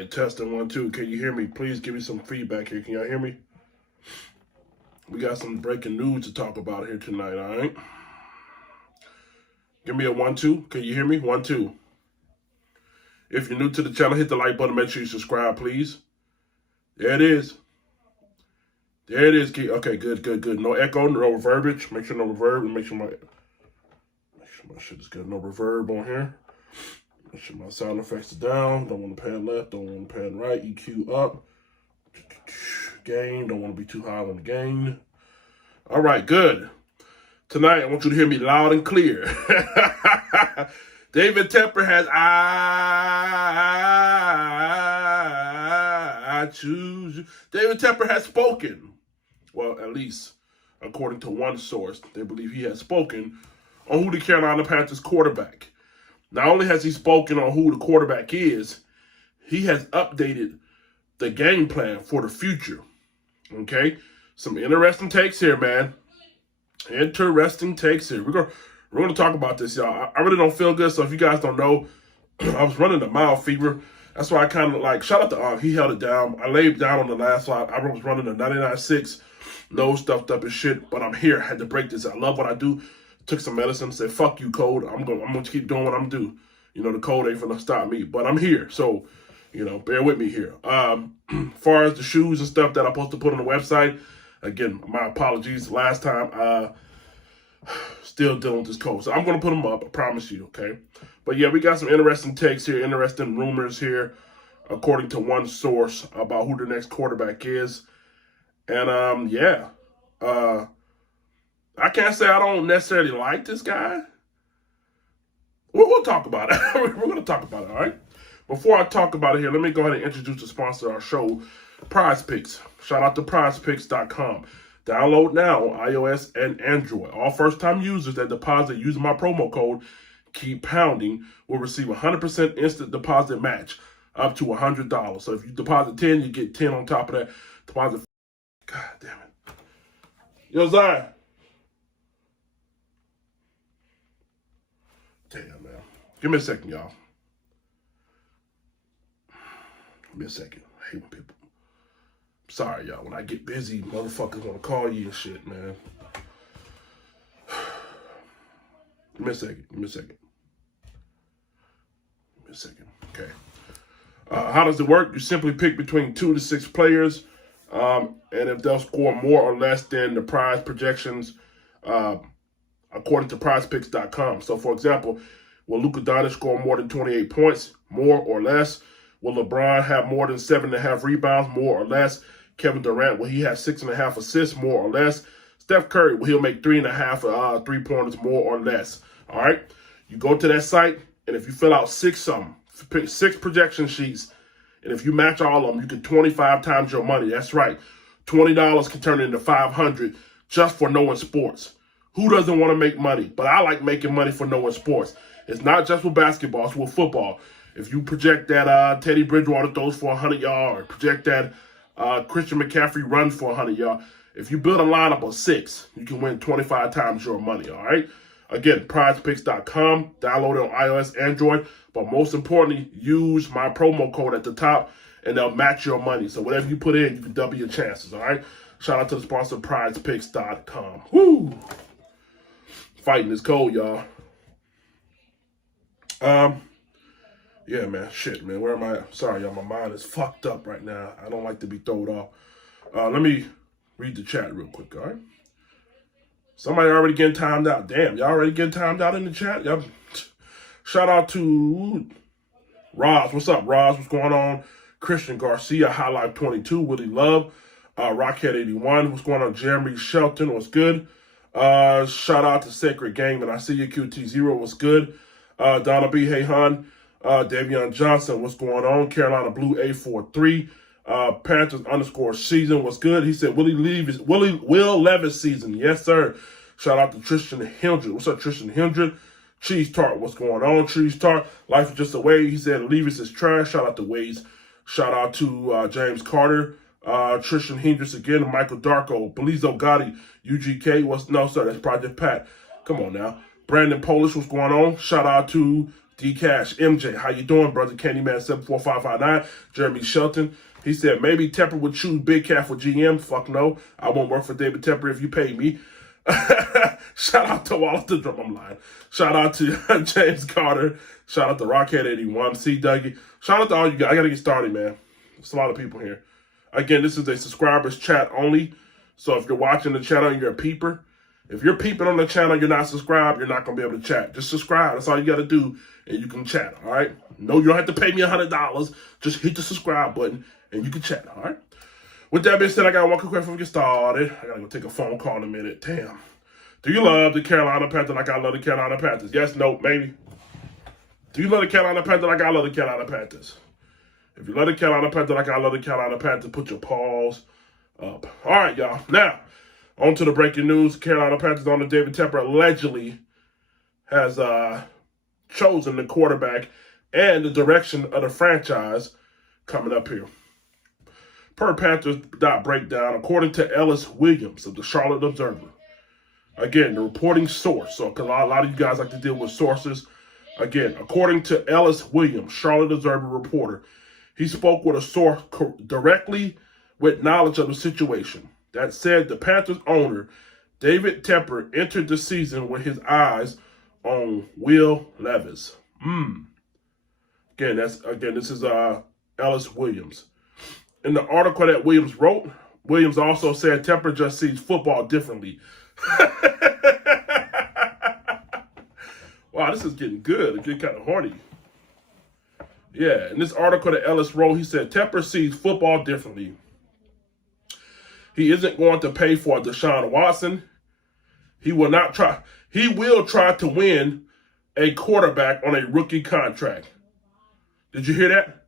right, testing 1, 2. Can you hear me? Please give me some feedback here. Can y'all hear me? We got some breaking news to talk about here tonight, all right? Give me a 1, 2. Can you hear me? 1, 2. If you're new to the channel, hit the like button. Make sure you subscribe, please. There it is. There it is. Okay, good. No echo, no reverbage. Make sure no reverb. Make sure my shit is good. No reverb on here. Make sure my sound effects are down. Don't want to pan left. Don't want to pan right. EQ up. Gain. Don't want to be too high on the gain. All right, good. Tonight, I want you to hear me loud and clear. David Tepper has I choose you. David Tepper has spoken. Well, at least according to one source, they believe he has spoken on who the Carolina Panthers quarterback. Not only has he spoken on who the quarterback is, he has updated the game plan for the future. Okay? Some interesting takes here, man. Interesting takes here. We're gonna talk about this, y'all. I really don't feel good, so if you guys don't know, I was running a mild fever. That's why I kind of like, shout out to he held it down. I laid down on the last slide. I was running a 99.6, nose stuffed up and shit, but I'm here. I had to break this. I love what I do. Took some medicine, said, fuck you, cold. I'm gonna keep doing what I'm doing. You know, the cold ain't gonna stop me, but I'm here. So, you know, bear with me here. Far as the shoes and stuff that I'm supposed to put on the website, again, my apologies. Last time, still dealing with this cold. So I'm going to put them up, I promise you, okay? But yeah, we got some interesting takes here, interesting rumors here, according to one source about who the next quarterback is. And, yeah. I can't say I don't necessarily like this guy. We'll talk about it. We're going to talk about it, all right? Before I talk about it here, let me go ahead and introduce the sponsor of our show, Prize Picks. Shout out to prizepicks.com. Download now on iOS and Android. All first-time users that deposit using my promo code, Keep Pounding, will receive a 100% instant deposit match up to $100. So if you deposit 10, you get 10 on top of that deposit. God damn it. Yo, Zion. Damn, man. Give me a second, y'all. Give me a second. I hate when people. Sorry, y'all. When I get busy, motherfuckers want to call you and shit, man. Give me a second. Okay. How does it work? You simply pick between 2 to 6 players, and if they'll score more or less than the prize projections, according to prizepicks.com. So, for example, will Luka Doncic score more than 28 points, more or less? Will LeBron have more than 7.5 rebounds, more or less? Kevin Durant, will he have 6.5 assists, more or less? Steph Curry, will he make 3.5 3-pointers, more or less? All right? You go to that site, and if you fill out 6 projection sheets, and if you match all of them, you get 25 times your money. That's right. $20 can turn into $500 just for knowing sports. Who doesn't want to make money? But I like making money for knowing sports. It's not just with basketball, it's with football. If you project that Teddy Bridgewater throws for 100 yards, or project that Christian McCaffrey runs for 100 yards, if you build a lineup of 6, you can win 25 times your money, all right? Again, prizepicks.com. Download it on iOS, Android. But most importantly, use my promo code at the top, and they'll match your money. So whatever you put in, you can double your chances, all right? Shout out to the sponsor, prizepicks.com. Woo! Fighting this cold, y'all. Yeah, man. Shit, man. Where am I at? Sorry, y'all. My mind is fucked up right now. I don't like to be thrown off. Let me read the chat real quick, all right? Somebody already getting timed out. Damn, y'all already getting timed out in the chat? Y'all. Shout out to Roz. What's up, Roz? What's going on? Christian Garcia, High Life 22, Willie Love, Rockhead 81. What's going on? Jeremy Shelton, what's good? Shout out to Sacred Game, and I see you, QT0, what's good? Donna B, hey, hon. Davion Johnson, what's going on? Carolina Blue A43. Panthers _ season, what's good? He said Will Levis season. Yes, sir. Shout out to Tristan Hildred. What's up, Tristan Hildred? Cheese Tart, what's going on? Cheese Tart, life is just a way. He said Levis is trash. Shout out to Waze. Shout out to James Carter. Tristan Hendricks again. Michael Darko. Belizzo Gotti. UGK. No, sir, that's Project Pat. Come on now. Brandon Polish, what's going on? Shout out to D Cash, MJ, how you doing, brother? Candyman 74559, Jeremy Shelton. He said maybe Tepper would choose Big Cat for GM. Fuck no, I won't work for David Tepper if you pay me. Shout out to Wallace the Drum. I'm lying. Shout out to James Carter. Shout out to Rockhead81, C Dougie. Shout out to all you guys. I gotta get started, man. There's a lot of people here. Again, this is a subscribers chat only. So if you're watching the channel and you're a peeper, if you're peeping on the channel and you're not subscribed, you're not going to be able to chat. Just subscribe. That's all you got to do, and you can chat, all right? No, you don't have to pay me $100. Just hit the subscribe button, and you can chat, all right? With that being said, I got one quick question before we get started. I got to go take a phone call in a minute. Damn. Do you love the Carolina Panthers like I love the Carolina Panthers? Yes, no, maybe. Do you love the Carolina Panthers like I love the Carolina Panthers? If you love the Carolina Panthers like I love the Carolina Panthers, put your paws up. All right, y'all. Now, on to the breaking news. Carolina Panthers owner David Tepper allegedly has chosen the quarterback and the direction of the franchise coming up here. Per Panthers breakdown, according to Ellis Williams of the Charlotte Observer. Again, the reporting source. So a lot of you guys like to deal with sources. Again, according to Ellis Williams, Charlotte Observer reporter, he spoke with a source directly with knowledge of the situation. That said, the Panthers owner, David Tepper, entered the season with his eyes on Will Levis. Again, this is Ellis Williams. In the article that Williams wrote, Williams also said Tepper just sees football differently. Wow, this is getting good. It's getting kind of horny. Yeah, in this article that Ellis wrote, he said Tepper sees football differently. He isn't going to pay for Deshaun Watson. He will try to win a quarterback on a rookie contract. Did you hear that?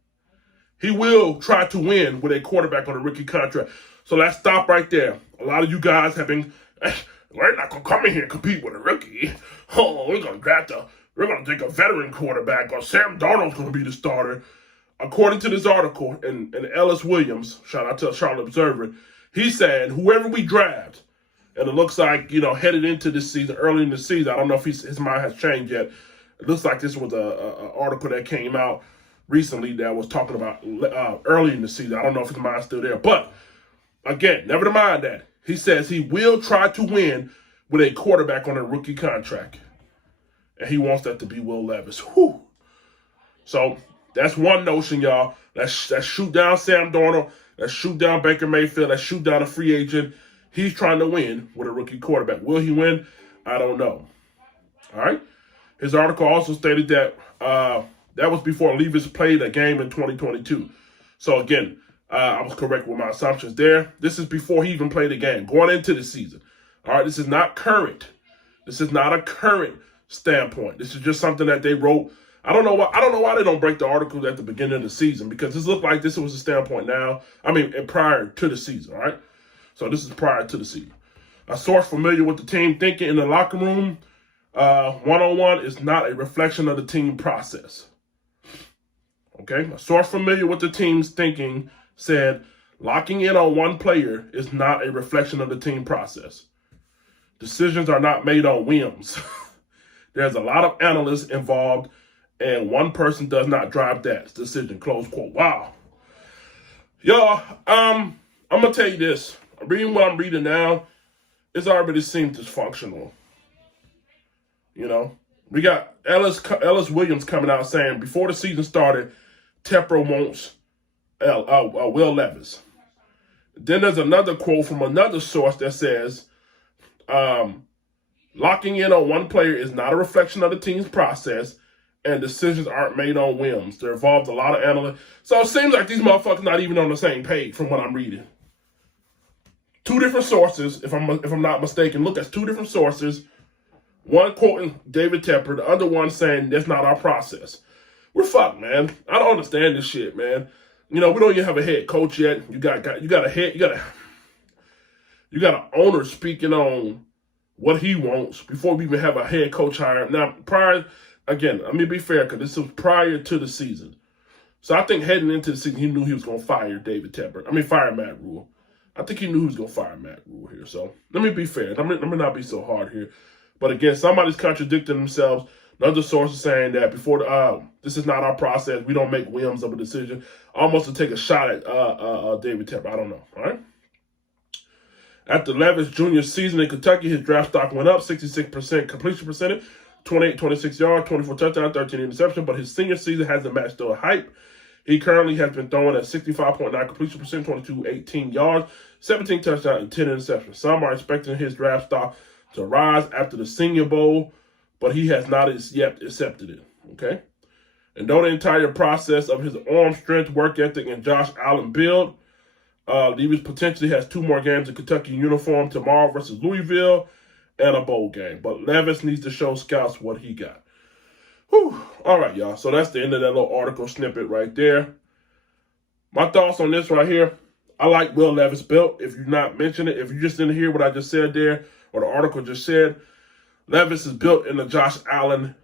He will try to win with a quarterback on a rookie contract. So let's stop right there. A lot of you guys have been, we're not going to come in here and compete with a rookie. Oh, we're going to take a veteran quarterback, or Sam Darnold's going to be the starter. According to this article, and Ellis Williams, shout out to the Charlotte Observer, he said whoever we draft, and it looks like, headed into this season, early in the season, I don't know if his mind has changed yet. It looks like this was an article that came out recently that was talking about early in the season. I don't know if his mind's still there. But, again, never mind that. He says he will try to win with a quarterback on a rookie contract. And he wants that to be Will Levis. Whew. So, that's one notion, y'all. Let's shoot down Sam Darnold. Let's shoot down Baker Mayfield. Let's shoot down a free agent. He's trying to win with a rookie quarterback. Will he win? I don't know. All right? His article also stated that that was before Levis played a game in 2022. So, again, I was correct with my assumptions there. This is before he even played a game, going into the season. All right? This is not current. This is not a current standpoint. This is just something that they wrote. I don't know why they don't break the articles at the beginning of the season, because this looked like this was a standpoint now. I mean, prior to the season, all right? So this is prior to the season. A source familiar with the team thinking in the locker room, one-on-one is not a reflection of the team process. Okay? A source familiar with the team's thinking said locking in on one player is not a reflection of the team process. Decisions are not made on whims. There's a lot of analysts involved, and one person does not drive that decision, close quote. Wow. Y'all, I'm going to tell you this. Reading what I'm reading now, it's already seemed dysfunctional. We got Ellis Williams coming out saying before the season started, Tepper wants Will Levis. Then there's another quote from another source that says, locking in on one player is not a reflection of the team's process, and decisions aren't made on whims. There involves a lot of analysts. So it seems like these motherfuckers not even on the same page from what I'm reading. Two different sources, if I'm not mistaken. Look, that's two different sources. One quoting David Tepper, the other one saying that's not our process. We're fucked, man. I don't understand this shit, man. We don't even have a head coach yet. You got an owner speaking on what he wants before we even have a head coach hire. Now, let me be fair, because this was prior to the season. So I think heading into the season, he knew he was going to fire fire Matt Rule. I think he knew he was going to fire Matt Rule here. So let me be fair. Let me not be so hard here. But again, somebody's contradicting themselves. Another source is saying that before this is not our process. We don't make whims of a decision. Almost to take a shot at David Tepper. I don't know. All right. After Levis' junior season in Kentucky, his draft stock went up 66% completion percentage, 26 yards, 24 touchdowns, 13 interceptions. But his senior season hasn't matched the hype. He currently has been throwing at 65.9 completion percent, 18 yards, 17 touchdowns, and 10 interceptions. Some are expecting his draft stock to rise after the Senior Bowl, but he has not yet accepted it. Okay. And though the entire process of his arm strength, work ethic, and Josh Allen build, Levis potentially has 2 more games in Kentucky uniform tomorrow versus Louisville and a bowl game. But Levis needs to show scouts what he got. Whew. All right, y'all. So that's the end of that little article snippet right there. My thoughts on this right here. I like Will Levis built. If you're not mentioning it, if you just didn't hear what I just said there, or the article just said, Levis is built in the Josh Allen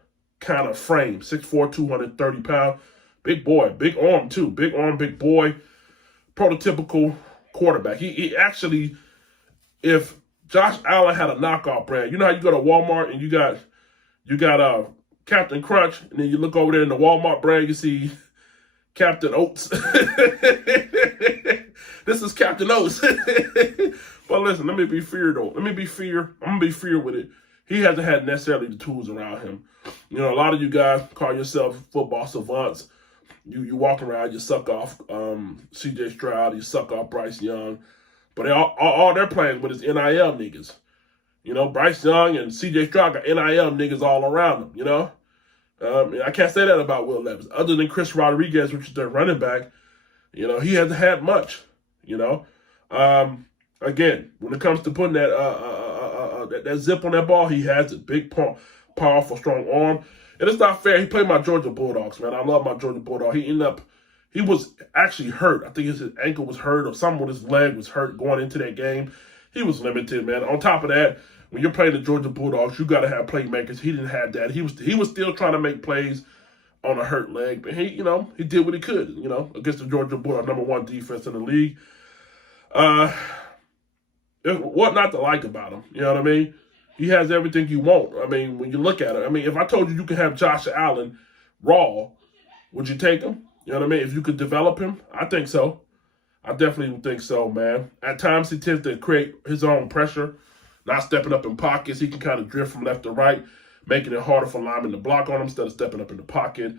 kind of frame. 6'4", 230 pounds. Big boy. Big arm, too. Big arm, big boy. Prototypical quarterback. He actually, if Josh Allen had a knockoff brand, you know how you go to Walmart and you got Captain Crunch, and then you look over there in the Walmart brand, you see Captain Oats. This is Captain Oats. But listen, let me be fair though. I'm gonna be fair with it. He hasn't had necessarily the tools around him. You know, a lot of you guys call yourself football savants. You walk around, you suck off C.J. Stroud, you suck off Bryce Young, but all they're playing with is NIL niggas. You know, Bryce Young and C.J. Stroud got NIL niggas all around them, you know. I can't say that about Will Levis. Other than Chris Rodriguez, which is their running back, you know, he hasn't had much, you know. Again, when it comes to putting that zip on that ball, he has a big, powerful, strong arm. And it's not fair. He played my Georgia Bulldogs, man. I love my Georgia Bulldog. He was actually hurt. I think his ankle was hurt or something with his leg was hurt going into that game. He was limited, man. On top of that, when you're playing the Georgia Bulldogs, you got to have playmakers. He didn't have that. He was still trying to make plays on a hurt leg, but he did what he could, you know, against the Georgia Bulldogs, #1 defense in the league. What not to like about him? You know what I mean? He has everything you want. I mean, when you look at it, I mean, if I told you could have Josh Allen raw, would you take him? You know what I mean? If you could develop him, I think so. I definitely would think so, man. At times, he tends to create his own pressure, not stepping up in pockets. He can kind of drift from left to right, making it harder for linemen to block on him instead of stepping up in the pocket.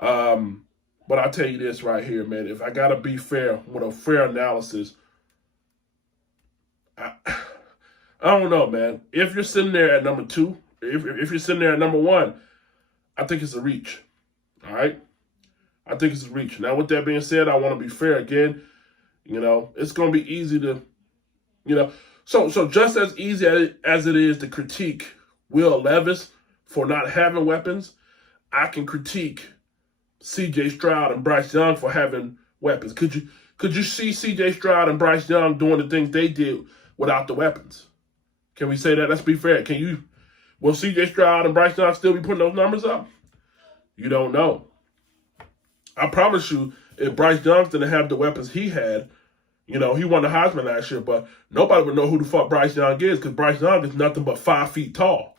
But I'll tell you this right here, man. If I got to be fair with a fair analysis, I don't know, man. If you're sitting there at number 2, if you're sitting there at number 1, I think it's a reach. All right? I think it's a reach. Now, with that being said, I want to be fair again. You know, it's going to be easy to, you know. So just as easy as it is to critique Will Levis for not having weapons, I can critique C.J. Stroud and Bryce Young for having weapons. Could you see C.J. Stroud and Bryce Young doing the things they did without the weapons? Can we say that? Let's be fair. Will C.J. Stroud and Bryce Young still be putting those numbers up? You don't know. I promise you, if Bryce Young didn't have the weapons he had, you know, he won the Heisman last year, but nobody would know who the fuck Bryce Young is because Bryce Young is nothing but 5 feet tall.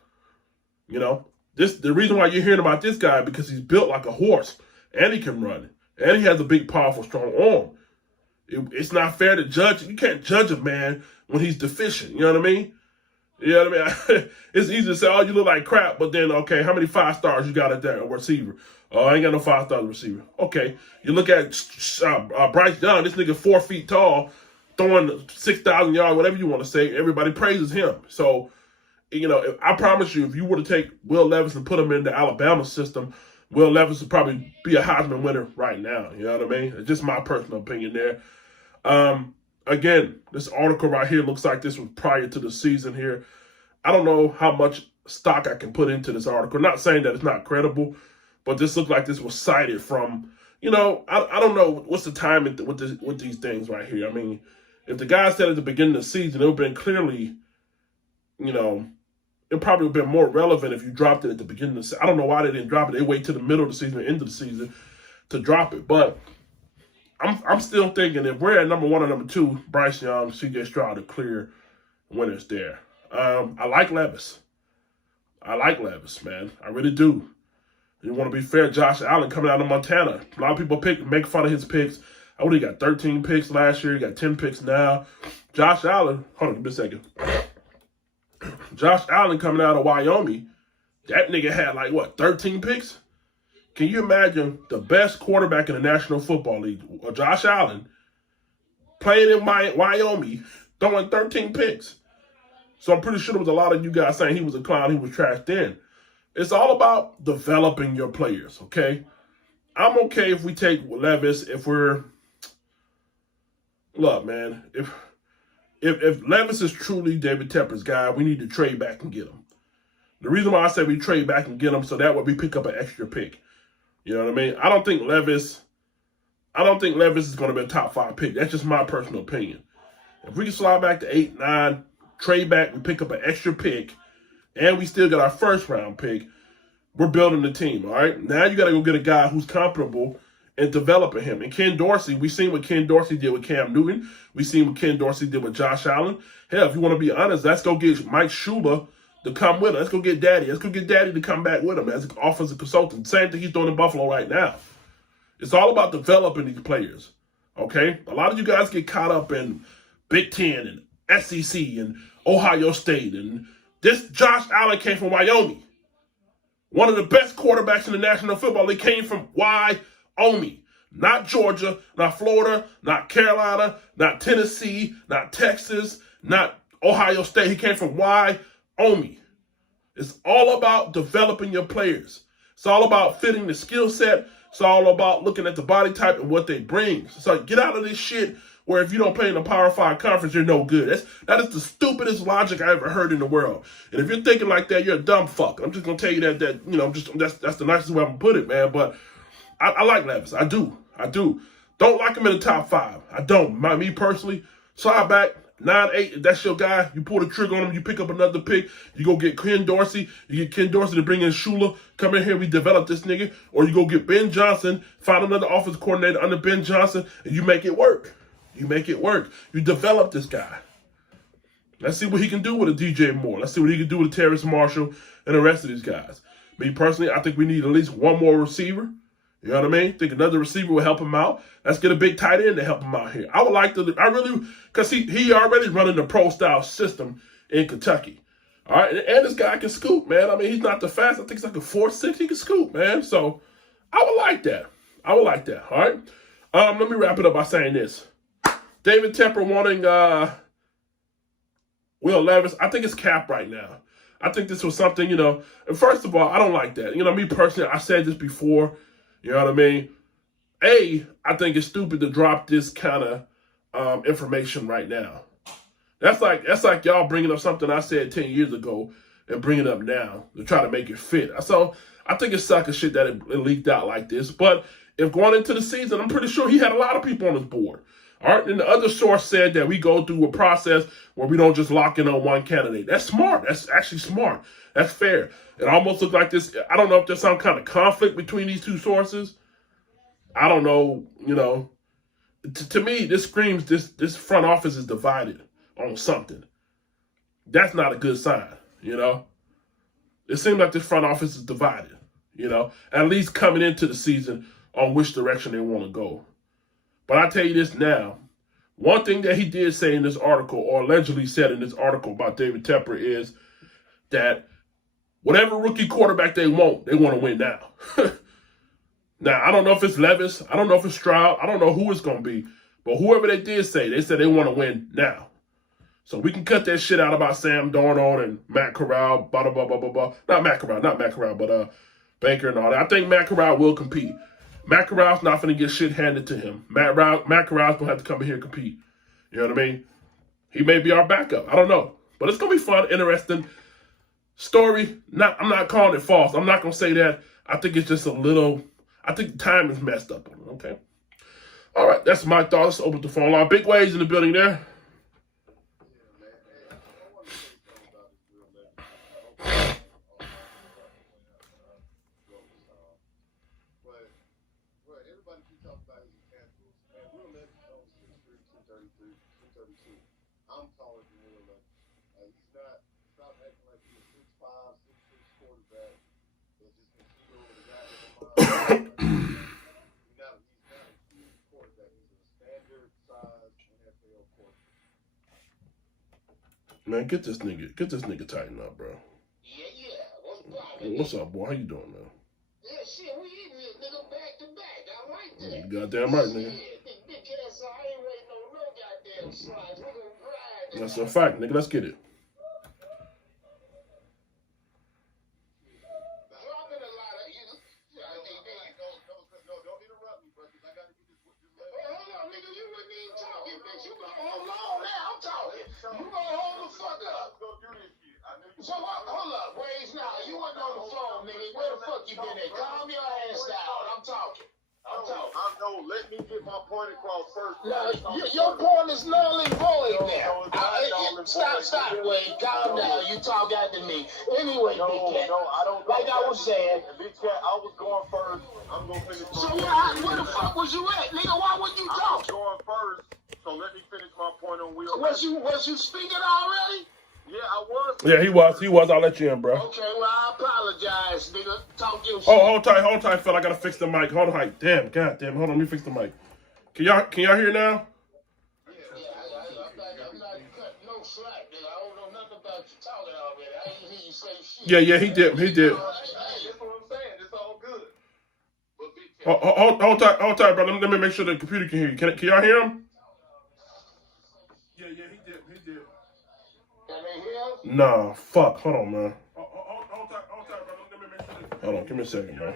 You know, the reason why you're hearing about this guy because he's built like a horse and he can run, and he has a big, powerful, strong arm. It's not fair to judge. You can't judge a man when he's deficient. You know what I mean? You know what I mean? It's easy to say, oh, you look like crap, but then, okay, how many 5 stars you got at that receiver? Oh, I ain't got no 5-star receiver. Okay, you look at Bryce Young, this nigga 4 feet tall, throwing 6,000 yards, whatever you want to say. Everybody praises him. So, you know, I promise you, if you were to take Will Levis and put him in the Alabama system, Will Levis would probably be a Heisman winner right now. You know what I mean? It's just my personal opinion there. Again, this article right here looks like this was prior to the season here. I don't know how much stock I can put into this article. Not saying that it's not credible, but this looked like this was cited from, you know, I don't know what's the timing with these things right here. I mean, if the guy said at the beginning of the season, it would have been clearly, you know, it probably would have been more relevant if you dropped it at the beginning of the season. I don't know why they didn't drop it. They wait till the middle of the season or end of the season to drop it. But I'm still thinking if we're at number 1 or number 2, Bryce Young, C.J. Stroud are clear winners there. I like Levis. I like Levis, man. I really do. You want to be fair, Josh Allen coming out of Montana. A lot of people make fun of his picks. I would have got 13 picks last year. He got 10 picks now. Josh Allen, hold on, give me a second. Josh Allen coming out of Wyoming, that nigga had like, what, 13 picks? Can you imagine the best quarterback in the National Football League, Josh Allen, playing in Wyoming, throwing 13 picks? So I'm pretty sure there was a lot of you guys saying he was a clown, he was trashed in. It's all about developing your players, okay? I'm okay if we take Levis if we're... Look, man, if Levis is truly David Tepper's guy, we need to trade back and get him. The reason why I say we trade back and get him, so that way we pick up an extra pick. You know what I mean? I don't think Levis is going to be a top 5 pick. That's just my personal opinion. If we can slide back to 8, 9, trade back, we pick up an extra pick, and we still got our first round pick, we're building the team, all right? Now you got to go get a guy who's comfortable in developing him. And Ken Dorsey, we seen what Ken Dorsey did with Cam Newton. We seen what Ken Dorsey did with Josh Allen. Hell, if you want to be honest, let's go get Mike Shula to come with him. Let's go get Daddy. Let's go get Daddy to come back with him as an offensive consultant. Same thing he's doing in Buffalo right now. It's all about developing these players, okay? A lot of you guys get caught up in Big Ten and SEC and Ohio State. And this Josh Allen came from Wyoming. One of the best quarterbacks in the National Football League came from Wyoming. Not Georgia, not Florida, not Carolina, not Tennessee, not Texas, not Ohio State. He came from Wyoming. It's all about developing your players. It's all about fitting the skill set. It's all about looking at the body type and what they bring. So get out of this shit where if you don't play in a Power 5 conference, you're no good. That is the stupidest logic I ever heard in the world. And if you're thinking like that, you're a dumb fuck. I'm just gonna tell you that that's the nicest way I'm gonna put it, man. But I like Levis. I do. Don't like him in the top 5. I don't. Me personally, slide back 9, 8. If that's your guy, you pull the trigger on him. You pick up another pick. You go get Ken Dorsey. You get Ken Dorsey to bring in Shula. Come in here, we develop this nigga. Or you go get Ben Johnson, find another offensive coordinator under Ben Johnson, and you make it work. You make it work. You develop this guy. Let's see what he can do with a DJ Moore. Let's see what he can do with a Terrace Marshall and the rest of these guys. Me personally, I think we need at least one more receiver. You know what I mean? I think another receiver will help him out. Let's get a big tight end to help him out here. I would like to, because he already running the pro-style system in Kentucky. All right? And this guy can scoop, man. I mean, he's not the fast. I think he's like a 4.6. He can scoop, man. So I would like that. All right? Let me wrap it up by saying this. David Tepper wanting Will Levis, I think it's cap right now. I think this was something, and first of all, I don't like that. Me personally, I said this before, you know what I mean? I think it's stupid to drop this kind of information right now. That's like y'all bringing up something I said 10 years ago and bringing it up now to try to make it fit. So I think it's sucker shit that it leaked out like this. But if going into the season, I'm pretty sure he had a lot of people on his board. All right, and the other source said that we go through a process where we don't just lock in on one candidate. That's smart. That's actually smart. That's fair. It almost looks like this. I don't know if there's some kind of conflict between these two sources. I don't know. To me, this screams this front office is divided on something. That's not a good sign. It seems like this front office is divided. At least coming into the season on which direction they want to go. But I tell you this now, one thing that he did say in this article, or allegedly said in this article about David Tepper, is that whatever rookie quarterback they want to win now. Now, I don't know if it's Levis. I don't know if it's Stroud. I don't know who it's going to be. But whoever they did say, they said they want to win now. So we can cut that shit out about Sam Darnold and Matt Corral, blah, blah, blah, blah, blah. Not Matt Corral, but Baker and all that. I think Matt Corral will compete. Matt Corral's not going to get shit handed to him. Matt Corral's going to have to come in here and compete. You know what I mean? He may be our backup. I don't know. But it's going to be fun, interesting story. I'm not calling it false. I'm not going to say that. I think it's just I think the time is messed up on it, okay? All right, that's my thoughts. Open the phone line. Big Waves in the building there. I'm taller than Will Levis. He's not acting like he's 6'5", 6'4", Man, get this nigga tightened up, bro. What's up, boy? How you doing, man? Yeah, shit, we eating this nigga back to back. I like that. You goddamn right, nigga. Big ass, I ain't waiting on no goddamn slides. We gonna grind. That's a fact, nigga. Let's get it. Dropping a lot of you. Don't interrupt me, bro, because I gotta get this. Hold on, nigga. You wouldn't even talking, bitch. You gonna hold on now. I'm talking. You gonna hold the fuck up. Go do this shit. I know you. So hold up, Waze. Now you wasn't on the phone, nigga. Where the fuck you been at? Calm your ass down. I'm talking. I know. Let me get my point across first. No, your point is null and void now. Stop, Wade. Calm down. You talk after me. Anyway, Big Cat. No, I don't. Like I was saying, Big Cat, I was going first. I'm gonna finish. So where the fuck was you at, nigga? Why would you talk? I was going first. So let me finish my point on wheel. Was you speaking already? Yeah, I was. Yeah, he was. I'll let you in, bro. Okay, well, I apologize, nigga. Talk your shit. Oh, hold tight, fella. I gotta fix the mic. Hold on, damn, goddamn. Hold on, let me fix the mic. Can y'all hear now? Yeah, I'm not cutting no slack, nigga. I don't know nothing about you talking already. I ain't hear you say shit. Yeah, he did. That's what I'm saying. It's all good. Hold tight, bro. Let me make sure the computer can hear you. Can y'all hear him? Yeah, he did. Can they hear him? Nah, fuck. Hold on, man. Hold tight, bro. Let me make sure. Hold on, give me a second, bro.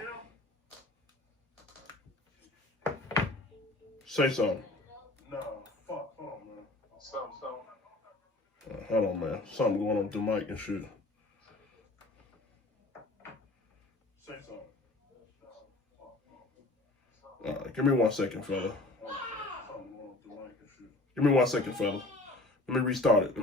Say something. Nah, fuck. Hold on, man. Something. Hold on, man. Something going on with the mic and shit. Say something. All right, give me 1 second, fella. Give me 1 second, fella. Let me restart it.